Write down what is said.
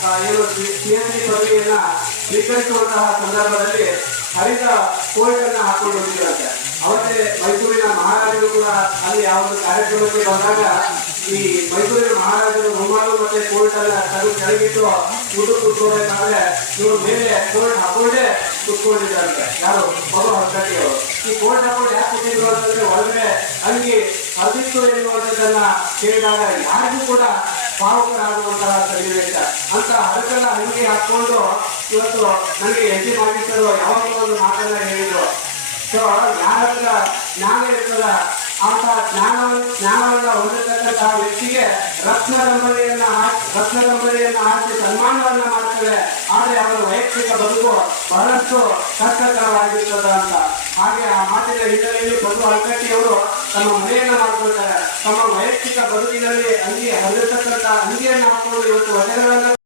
ಆ, ಏನು ಡಿ ಪದವಿಯನ್ನ ಸ್ವೀಕರಿಸುವಂತಹ ಸಂದರ್ಭದಲ್ಲಿ ಹರಿತ ಕೋರ್ಟನ್ನು ಹಾಕೊಂಡು ಹೋಗಿದ್ರಂತೆ ಅವತ್ತೇ ಮೈಸೂರಿನ ಮಹಾರಾಜರು ಕೂಡ ಅಲ್ಲಿ ಯಾವ ಒಂದು ಕಾರ್ಯಕ್ರಮಕ್ಕೆ ಬಂದಾಗ ಈ ಮೈಸೂರಿನ ಮಹಾರಾಜರು ರುಮಾಲು ಮತ್ತೆ ಕೋರ್ಟ್ ಅನ್ನ ತಗೊಂಡು ಕೆಳಗಿಟ್ಟು ಊಟ ಕೂತ್ಕೋಬೇಕಾದ್ರೆ ಇವರು ಮೇಲೆ ಕೋರ್ಟ್ ಹಾಕೊಂಡೇ ಕುತ್ಕೊಂಡಿದ್ದಾರೆ. ಯಾರು? ಬರುವ ಹತ್ತಕ್ಕೆಲ್ಲ ಈ ಕೋರ್ಟ್ ಹಾಕೊಂಡು ಯಾಕೆ ಕೂತಿದ್ರು ಅಂತಂದ್ರೆ ಒಳಗಡೆ ಅಲ್ಲಿ ಅರ್ಧಿತ್ತು ಎನ್ನುವಂಥದ್ದನ್ನ ಕೇಳಿದಾಗ ಯಾರಿಗೂ ಕೂಡ ಭಾವುಕರಾಗುವಂತಹ ಸನ್ನಿವೇಶ. ಅಂತ ಅದಕ್ಕೆಲ್ಲ ಅಂಗಿ ಹಾಕೊಂಡು ಇವತ್ತು ನನಗೆ ಎಸ್ ಡಿ ಮಾಗಿಸರು ಯಾವಾಗಲೂ ಒಂದು ಮಾತನ್ನ ಹೇಳಿದ್ರು. ಸೊ ಯಾರ ಹತ್ರ ಜ್ಞಾನ ಇರ್ತದ ಅಂತ ಜ್ಞಾನ, ಜ್ಞಾನವನ್ನ ಹೊಂದಿರತಕ್ಕಂತಹ ವ್ಯಕ್ತಿಗೆ ರತ್ನ ದಂಪತಿಯನ್ನ ರತ್ನ ದಂಪತಿಯನ್ನ ಹಾಕಿ ಸನ್ಮಾನವನ್ನ ಮಾಡ್ತಾರೆ ಆದ್ರೆ ಅವರ ವೈಯಕ್ತಿಕ ಬದುಕು ಬಹಳಷ್ಟು ಕಷ್ಟಕರವಾಗಿರ್ತದ ಅಂತ. ಹಾಗೆ ಆ ಮಾತಿನ ಹಿನ್ನೆಲೆಯಲ್ಲಿ ಬಂದು ಅಳ್ಕಟ್ಟಿಯವರು ತಮ್ಮ ಮನೆಯನ್ನ ಮಾಡ್ಕೊಳ್ತಾರೆ ತಮ್ಮ ವೈಯಕ್ತಿಕ ಬದುಕಿನಲ್ಲಿ ಅಲ್ಲಿ ಹರಿದಿರ್ತಕ್ಕಂಥ ಅಂಗಿಯನ್ನು ಹಾಕೊಂಡು ಇವತ್ತು ವಚನಗಳನ್ನು